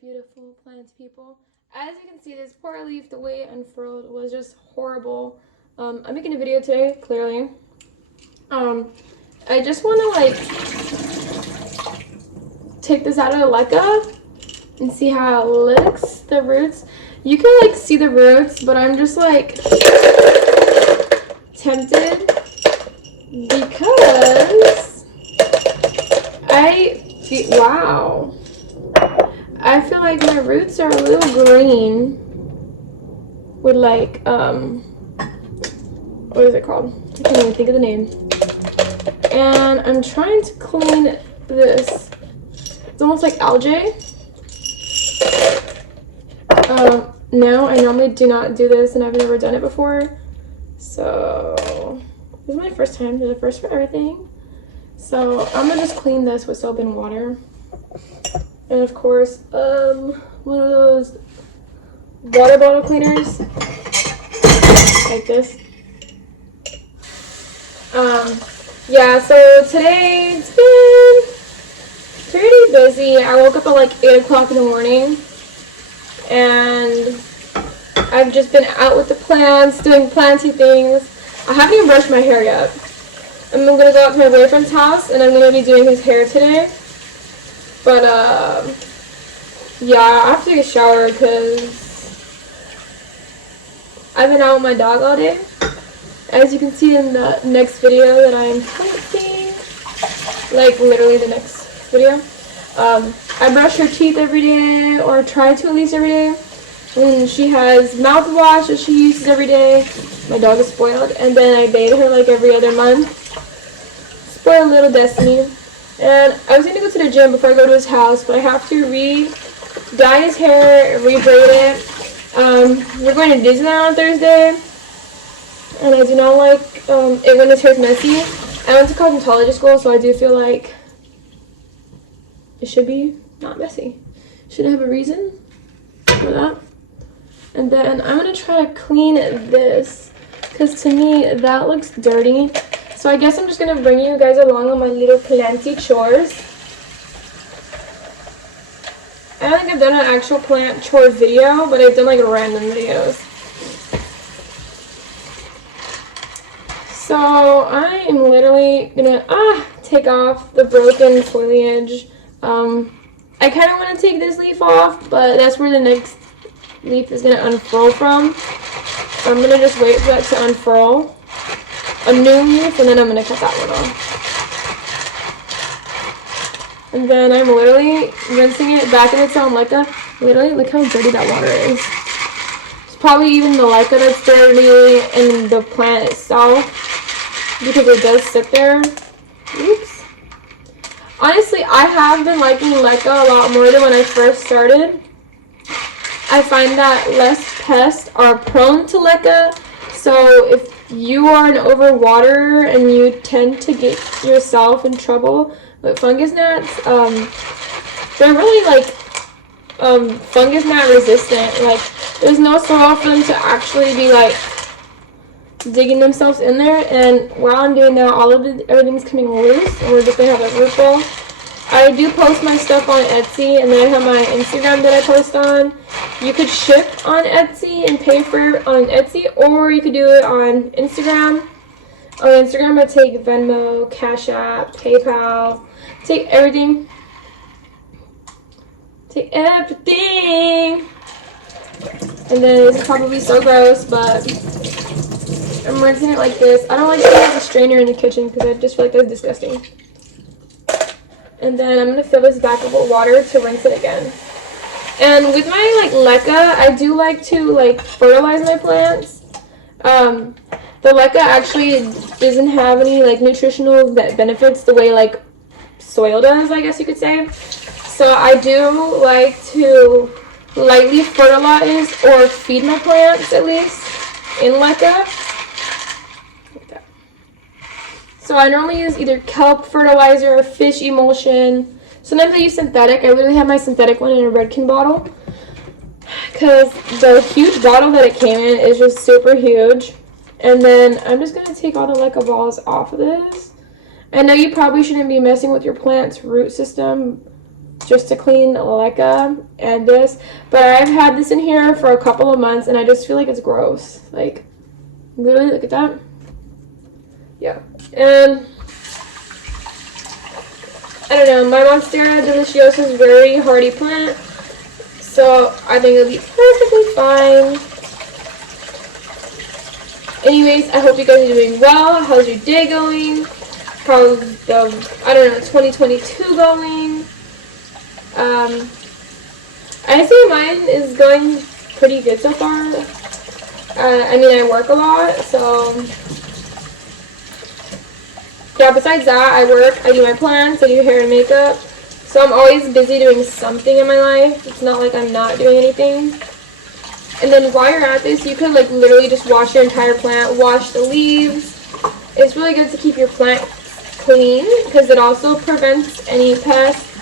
beautiful plants, people. As you can see, this poor leaf, the way it unfurled was just horrible. I'm making a video today, clearly. I just want to take this out of the leca and see how it looks, the roots. You can see the roots, but I'm just tempted because wow. I feel like my roots are a little green with what is it called? I can't even think of the name. And I'm trying to clean this. It's almost like algae. No, I normally do not do this and I've never done it before. So this is my first time. There's a first for everything. So I'm gonna just clean this with soap and water. And of course, one of those water bottle cleaners, like this. Yeah, so today it's been pretty busy. I woke up at 8 o'clock in the morning, and I've just been out with the plants, doing planty things. I haven't even brushed my hair yet. I'm gonna go out to my boyfriend's house, and I'm gonna be doing his hair today. But, yeah, I have to take a shower because I've been out with my dog all day. As you can see in the next video that I'm posting, literally the next video, I brush her teeth every day, or try to at least every day. And she has mouthwash that she uses every day. My dog is spoiled. And then I bathe her every other month. Spoiled little Destiny. And I was going to go to the gym before I go to his house, but I have to dye his hair, re-braid it. We're going to Disneyland on Thursday, and I do not like it when his hair's messy. I went to cosmetology school, so I do feel like it should be not messy. Should have a reason for that. And then I'm going to try to clean this, because to me that looks dirty. So I guess I'm just going to bring you guys along on my little planty chores. I don't think I've done an actual plant chore video, but I've done random videos. So I am literally going to take off the broken foliage. I kind of want to take this leaf off, but that's where the next leaf is going to unfurl from. So I'm going to just wait for that to unfurl. A new leaf, and then I'm going to cut that one off. And then I'm literally rinsing it back in its own leca. Literally, look how dirty that water is. It's probably even the leca that's dirty and the plant itself, because it does sit there. Oops. Honestly, I have been liking leca a lot more than when I first started. I find that less pests are prone to leca, so if you are an overwaterer and you tend to get yourself in trouble with fungus gnats, they're really fungus gnat resistant. There's no soil for them to actually be digging themselves in there. And while I'm doing that, everything's coming loose, and we're just gonna have a root ball. I do post my stuff on Etsy, and then I have my Instagram that I post on. You could ship on Etsy and pay for it on Etsy, or you could do it on Instagram. On Instagram, I take Venmo, Cash App, PayPal, take everything. Take everything. And then this is probably so gross, but I'm rinsing it like this. I don't like to use a strainer in the kitchen because I just feel like that's disgusting. And then I'm going to fill this back up with water to rinse it again. And with my leca, I do like to fertilize my plants. The leca actually doesn't have any nutritional benefits the way soil does, I guess you could say. So I do like to lightly fertilize or feed my plants at least in leca. Like that. So I normally use either kelp fertilizer or fish emulsion. Sometimes I use synthetic. I literally have my synthetic one in a Redken bottle, because the huge bottle that it came in is just super huge. And then I'm just going to take all the leca balls off of this. I know you probably shouldn't be messing with your plant's root system, just to clean leca and this. But I've had this in here for a couple of months and I just feel like it's gross. Like, literally, look at that. Yeah. And I don't know, my Monstera Deliciosa is very hardy plant, so I think it'll be perfectly fine. Anyways, I hope you guys are doing well. How's your day going? How's the, 2022 going? I say mine is going pretty good so far. I mean, I work a lot, so yeah, besides that, I work, I do my plants, I do hair and makeup. So I'm always busy doing something in my life. It's not like I'm not doing anything. And then while you're at this, you could like literally just wash your entire plant, wash the leaves. It's really good to keep your plant clean because it also prevents any pests.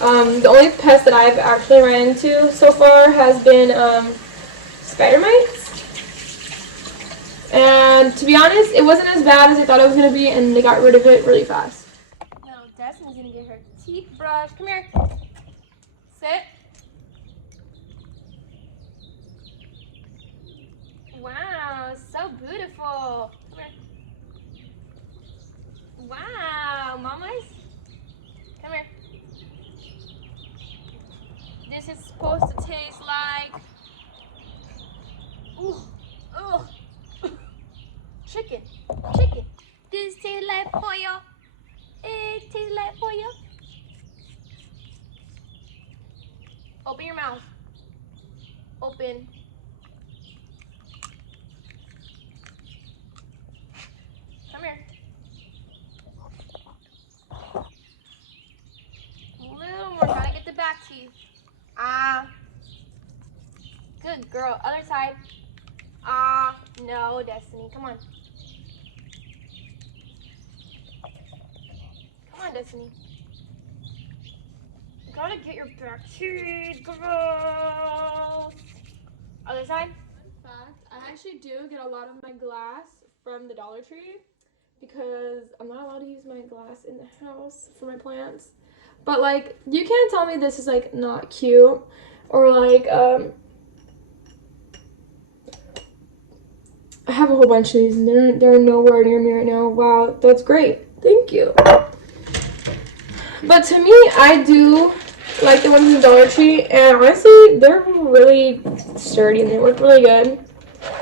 The only pest that I've actually ran into so far has been spider mites. And to be honest, it wasn't as bad as I thought it was going to be, and they got rid of it really fast. Now, Destiny's going to get her teeth brushed. Come here. Sit. Wow, so beautiful. Come here. Wow, Mama's. Come here. This is supposed to taste like... Ooh, oh. Chicken. This tastes like pollo. It tastes like pollo. Open your mouth. Open. Come here. A little more. Gotta get the back teeth. Ah. Good girl. Other side. Ah. No, Destiny. Come on. Come on, Destiny. You gotta get your back teeth. Gross. Other side. Fun fact, I actually do get a lot of my glass from the Dollar Tree because I'm not allowed to use my glass in the house for my plants. But like, you can't tell me this is like not cute or like I have a whole bunch of these and they're nowhere near me right now. Wow, that's great. Thank you. But to me, I do like the ones in Dollar Tree, and honestly, they're really sturdy and they work really good.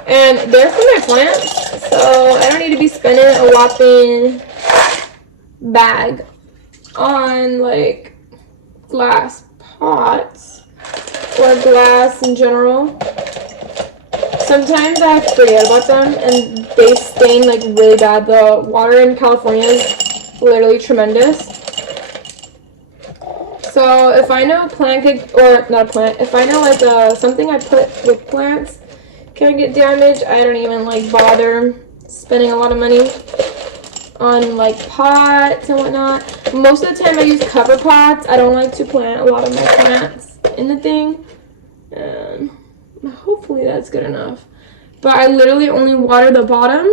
And they're for my plants, so I don't need to be spending a whopping bag on like glass pots or glass in general. Sometimes I forget about them and they stain like really bad. The water in California is literally tremendous. So if I know a plant could, or not a plant, if I know like something I put with plants can get damaged, I don't even like bother spending a lot of money on like pots and whatnot. Most of the time I use cover pots. I don't like to plant a lot of my plants in the thing. And hopefully that's good enough. But I literally only water the bottom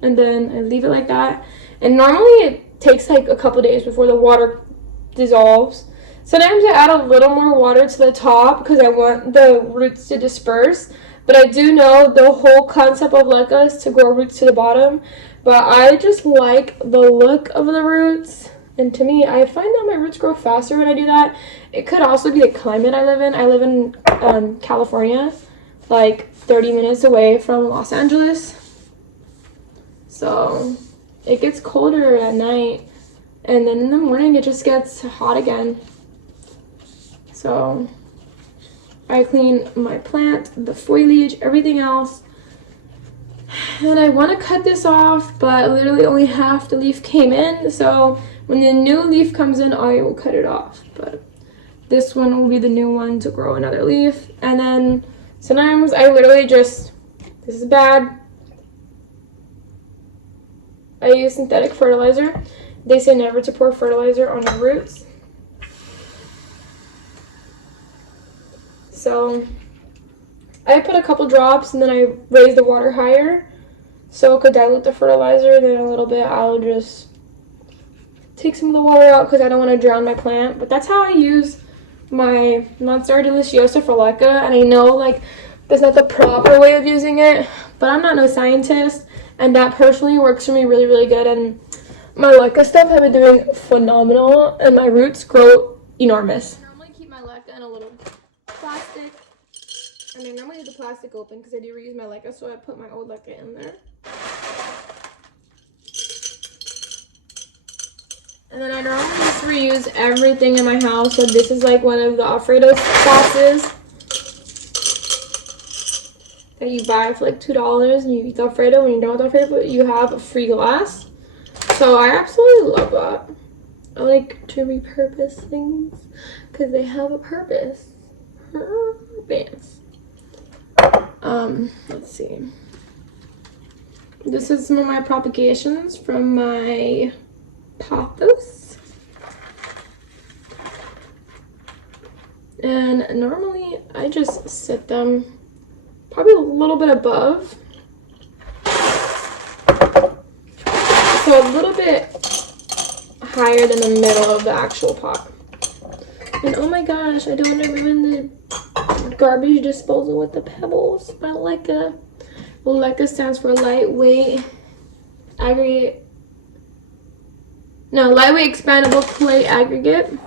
and then I leave it like that. And normally it takes like a couple days before the water dissolves. Sometimes I add a little more water to the top because I want the roots to disperse. But I do know the whole concept of leca is to grow roots to the bottom. But I just like the look of the roots. And to me, I find that my roots grow faster when I do that. It could also be the climate I live in. I live in California, like 30 minutes away from Los Angeles. So it gets colder at night. And then in the morning, it just gets hot again. So I clean my plant, the foliage, everything else. And I want to cut this off, but literally only half the leaf came in. So when the new leaf comes in, I will cut it off. But this one will be the new one to grow another leaf. And then sometimes I literally just, this is bad. I use synthetic fertilizer. They say never to pour fertilizer on your roots. So I put a couple drops and then I raise the water higher so it could dilute the fertilizer. And then a little bit I'll just take some of the water out because I don't want to drown my plant. But that's how I use my Monstera Deliciosa for leca, and I know like that's not the proper way of using it, but I'm not no scientist, and that personally works for me really, really good. And my leca stuff have been doing phenomenal, and my roots grow enormous. I normally keep my leca in a little plastic, and I normally leave the plastic open because I do reuse my leca, so I put my old leca in there. And then I normally just reuse everything in my house. So this is like one of the Alfredo sauces that you buy for like $2, and you eat the Alfredo when you're done with Alfredo, but you have a free glass. So I absolutely love that. I like to repurpose things because they have a purpose. Purpose. Let's see. This is some of my propagations from my pothos. And normally I just sit them probably a little bit above. So a little bit higher than the middle of the actual pot. And oh my gosh, I don't want to ruin the garbage disposal with the pebbles. My leca. LECA stands for lightweight aggregate. No, lightweight expandable clay aggregate.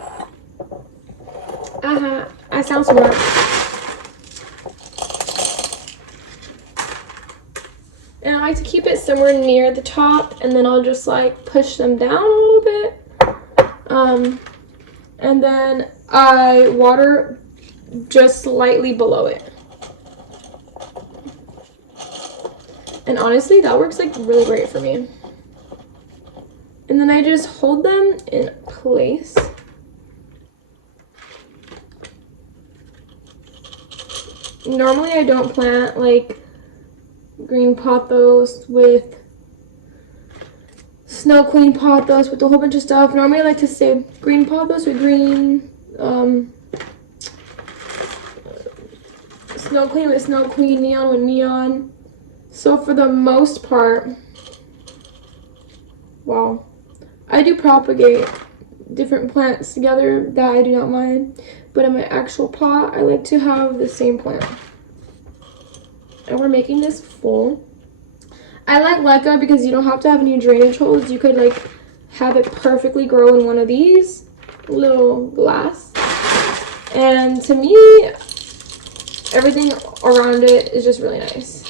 I sound smart. And I like to keep it somewhere near the top, and then I'll just like push them down a little bit. And then I water just slightly below it. And honestly, that works like really great for me. And then I just hold them in place. Normally I don't plant like green pothos with snow queen pothos with a whole bunch of stuff. Normally I like to say green pothos with green, snow queen with snow queen, neon with neon. So for the most part, wow, I do propagate different plants together that I do not mind, but in my actual pot, I like to have the same plant. And we're making this full. I like leca because you don't have to have any drainage holes. You could like have it perfectly grow in one of these little glass. And to me, everything around it is just really nice.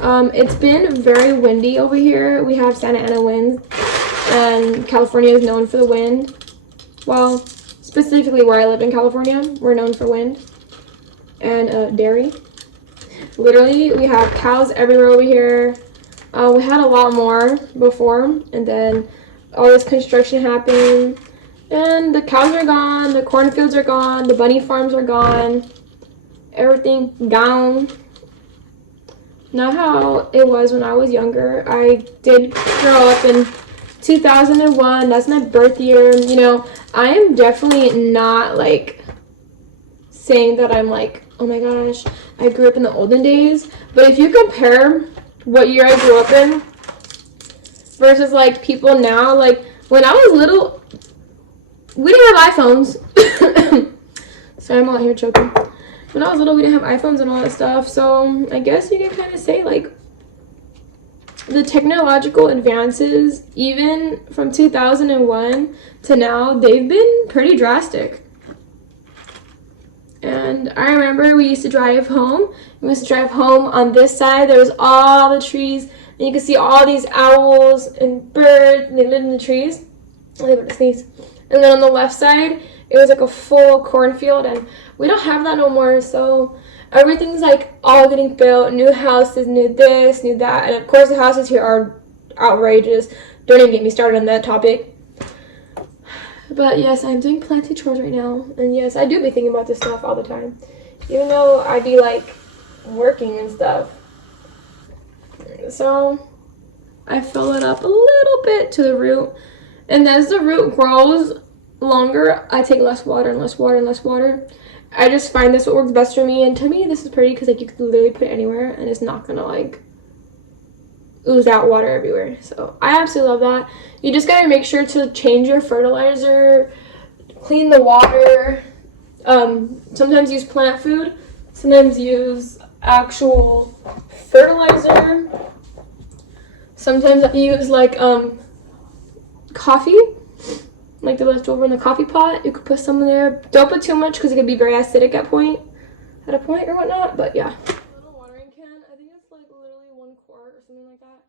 It's been very windy over here. We have Santa Ana winds, and California is known for the wind. Well, specifically where I live in California, we're known for wind and dairy. Literally, we have cows everywhere over here. We had a lot more before, and then all this construction happened, and the cows are gone, the cornfields are gone, the bunny farms are gone, everything gone. Not how it was when I was younger. I did grow up in 2001. That's my birth year. You know, I am definitely not like saying that I'm like, oh my gosh, I grew up in the olden days. But if you compare what year I grew up in versus like people now, like when I was little, we didn't have iPhones. Sorry, I'm out here choking. When I was little, we didn't have iPhones and all that stuff, so I guess you can kind of say, like, the technological advances, even from 2001 to now, they've been pretty drastic. And I remember we used to drive home. We used to drive home on this side. There was all the trees, and you could see all these owls and birds, and they lived in the trees. I'm about to sneeze. And then on the left side, it was like a full cornfield, and we don't have that no more. So everything's like all getting built, new houses, new this, new that, and of course the houses here are outrageous. Don't even get me started on that topic. But yes, I'm doing plenty chores right now, and yes, I do be thinking about this stuff all the time, even though I be like working and stuff. So I fill it up a little bit to the root, and as the root grows longer, I take less water and less water and less water. I just find this what works best for me, and to me this is pretty because like you can literally put it anywhere and it's not gonna like ooze out water everywhere. So I absolutely love that. You just gotta make sure to change your fertilizer, clean the water, sometimes use plant food, sometimes use actual fertilizer. Sometimes I use like coffee, like the leftover in the coffee pot. You could put some in there. Don't put too much because it could be very acidic at a point or whatnot. But yeah. Little watering can. I think it's like literally 1 quart or something like that.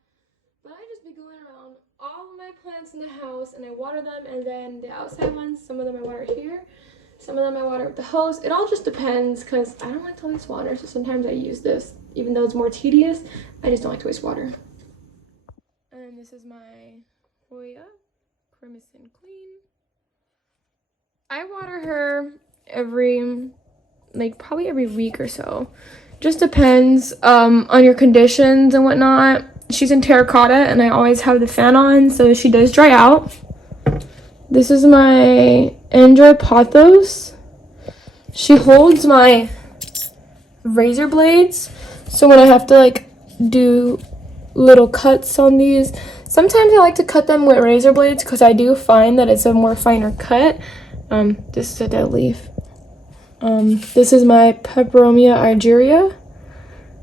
But I just be going around all of my plants in the house and I water them, and then the outside ones, some of them I water here, some of them I water with the hose. It all just depends because I don't like to waste water, so sometimes I use this. Even though it's more tedious, I just don't like to waste water. And this is my Hoya Crimson Clean. I water her probably every week or so. Just depends on your conditions and whatnot. She's in terracotta and I always have the fan on, so she does dry out. This is my Android Pothos. She holds my razor blades, so when I have to like do little cuts on these, sometimes I like to cut them with razor blades because I do find that it's a more finer cut. This is a dead leaf. This is my Peperomia Igeria,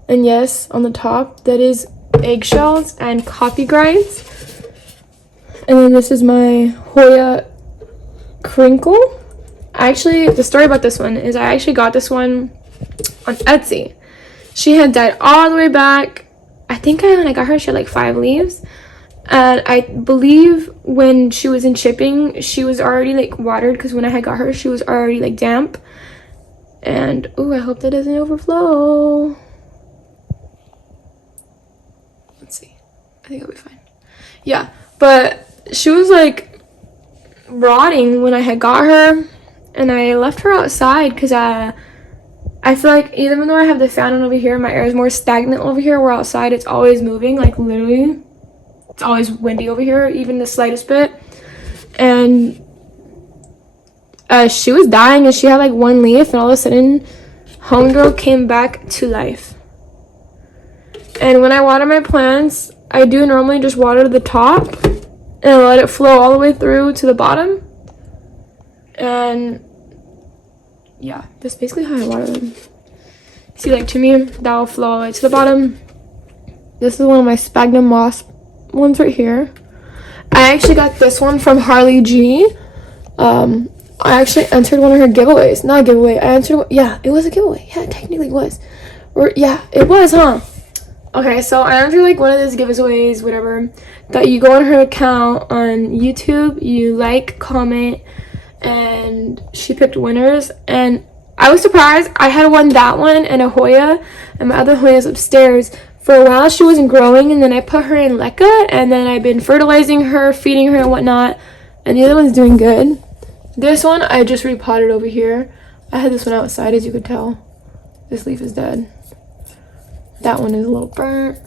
and yes, on the top that is eggshells and coffee grinds. And then this is my Hoya Crinkle. Actually, the story about this one is I actually got this one on Etsy. She had died all the way back. I think when I got her, she had like 5 leaves. And I believe when she was in shipping, she was already like watered because when I had got her, she was already like damp. And, oh, I hope that doesn't overflow. Let's see. I think I'll be fine. Yeah, but she was like rotting when I had got her. And I left her outside because I feel like even though I have the fan on over here, my air is more stagnant over here, where outside it's always moving, like literally. It's always windy over here, even the slightest bit. And she was dying and she had like 1 leaf, and all of a sudden homegirl came back to life. And when I water my plants, I do normally just water the top and I let it flow all the way through to the bottom. And yeah, that's basically how I water them. See, like to me, that will flow all the way to the bottom. This is one of my sphagnum moss ones right here. I actually got this one from Harley G. I actually entered one of her giveaways. Not a giveaway. Yeah, it was a giveaway. Yeah, it technically was. Yeah, it was, huh? Okay, so I entered like one of those giveaways, whatever, that you go on her account on YouTube, you like, comment, and she picked winners. And I was surprised. I had that one and a Hoya, and my other Hoya's upstairs. For a while she wasn't growing, and then I put her in leca, and then I've been fertilizing her, feeding her and whatnot, and the other one's doing good. This one I just repotted over here. I had this one outside, as you could tell. This leaf is dead. That one is a little burnt.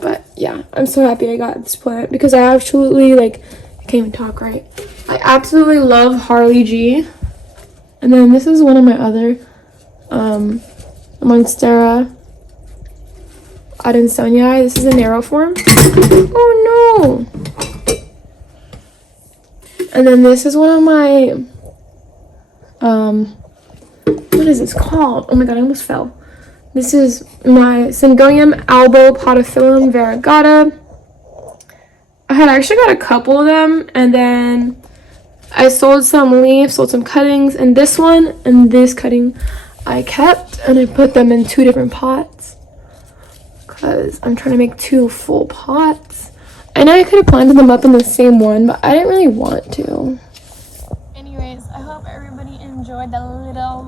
But yeah, I'm so happy I got this plant because I absolutely I can't even talk right. I absolutely love Harley G. And then this is one of my other Monstera Adansonii. This is a narrow form. Oh no! And then this is one of my what is this called? Oh my god, I almost fell. This is my Syngonium albopodophyllum variegata. I had actually got a couple of them, and then I sold some leaves, sold some cuttings, and this one and this cutting I kept, and I put them in 2 different pots because I'm trying to make 2 full pots. And I could have planted them up in the same one, but I didn't really want to. Anyways, I hope everybody enjoyed the little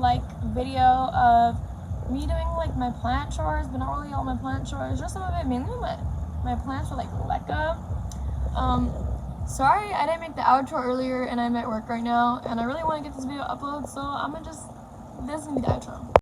video of me doing my plant chores, but not really all my plant chores, just some of it, mainly my plants are leca. Sorry I didn't make the outro earlier and I'm at work right now and I really want to get this video uploaded, so this is gonna be the outro.